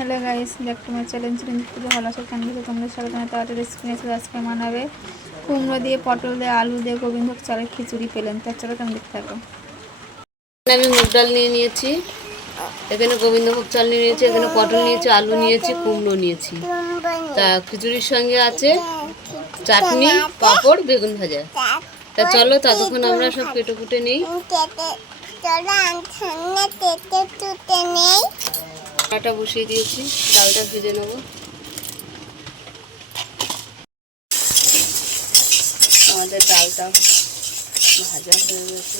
Hello guys, back to my challenge পুজো ভালো আছে কেন কিছু তোমরা সবাই তোমার তাড়াতাড়ি রেসিপি নিয়েছিল। আজকে মানাবে কুমড়ো দিয়ে, পটল দিয়ে, আলু দিয়ে গোবিন্দভোগ চালের খিচুড়ি পেলেন। তার চলো তুমি দেখতে থাকো। আমি মুগ ডাল নিয়ে নিয়েছি, এখানে গোবিন্দভোগ চাল নিয়ে নিয়েছি, এখানে পটল নিয়েছি, আলু নিয়েছি, কুমড়ো নিয়েছি। তা খিচুড়ির সঙ্গে আছে চাটনি, পাঁপড়, বেগুন ভাজা। তা চলো ততক্ষণ আমরা সব কেটে কুটে নিই। ডালটা বসিয়ে দিয়েছি, ডালটা ভেজে নেব। আমাদের ডালটা ভাজা হয়ে গেছে,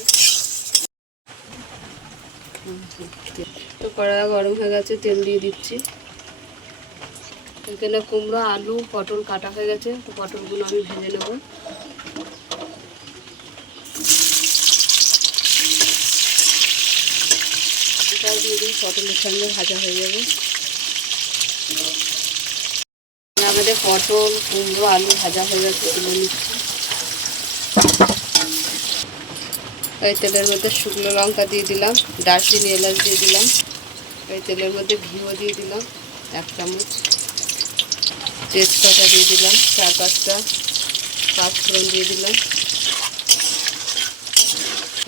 তো কড়া গরম হয়ে গেছে, তেল দিয়ে দিচ্ছি। এখানে কুমড়ো, আলু, পটল কাটা হয়ে গেছে, তো পটলগুলো আমি ভেজে নেব। এটাও দিয়ে দিই, পটলের সঙ্গে ভাজা হয়ে যাবে। আমাদের পটল, কুমড়ো, আলু ভাজা হয়ে গেছে, তুলে নিচ্ছি। এই তেলের মধ্যে শুকনো লঙ্কা দিয়ে দিলাম, দারচিনি, এলাচ দিয়ে দিলাম। এই তেলের মধ্যে ঘিও দিয়ে দিলাম 1 চামচ, তেজপাতা দিয়ে দিলাম 4-5টা, পাঁচফোড়ন দিয়ে দিলাম।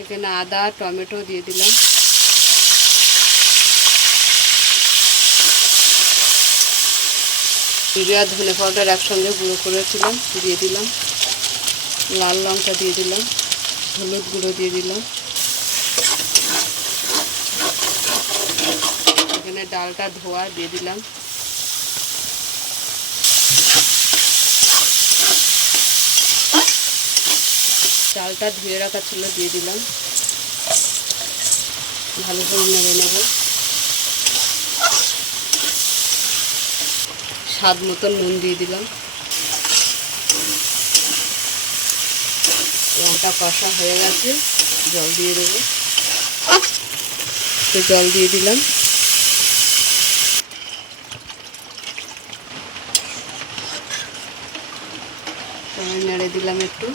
এখানে আদা, টমেটো দিয়ে দিলাম। জিরে আর ধনে পাউডার একসঙ্গে গুঁড়ো করেছিলাম, দিয়ে দিলাম। লাল লঙ্কা দিয়ে দিলাম, হলুদ গুঁড়ো দিয়ে দিলাম। এখানে ডালটা ধোয়া দিয়ে দিলাম। ডালটা ধুয়ে রাখা ছিল, দিয়ে দিলাম। ভালো করে নেড়ে নেব। স্বাদ মতন নুন দিয়ে দিলাম। লঙ্কা কষা হয়ে গেছে, জল দিয়ে দেবো। তো জল দিয়ে দিলাম। নেড়ে দিলাম একটু।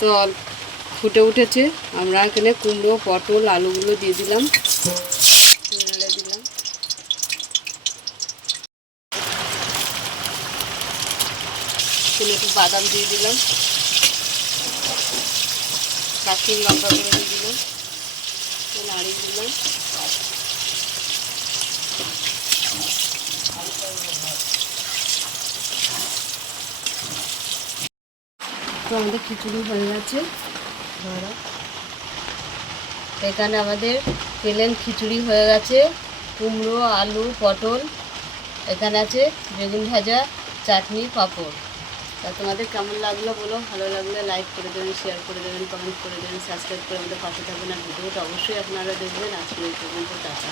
তো ফুটে উঠেছে, আমরা এখানে কুমড়ো, পটল, আলুগুলো দিয়ে দিলাম, নেড়ে দিলাম। এখানে একটু বাদাম দিয়ে দিলাম, কাশ্মীর লঙ্কা করে দিয়ে দিলাম, নাড়িয়ে দিলাম। তো আমাদের খিচুড়ি হয়ে গেছে। এখানে আমাদের প্লেন খিচুড়ি হয়ে গেছে। কুমড়ো, আলু, পটল, এখানে আছে বেগুন ভাজা, চাটনি, পাঁপড়। তা তোমাদের কেমন লাগলো বলো। ভালো লাগলে লাইক করে দেবেন, শেয়ার করে দেবেন, কমেন্ট করে দেবেন, সাবস্ক্রাইব করে আমাদের পাশে থাকবেন। আর ভিডিওটা অবশ্যই আপনারা দেখবেন। আজকে এই পর্যন্ত, টাটা।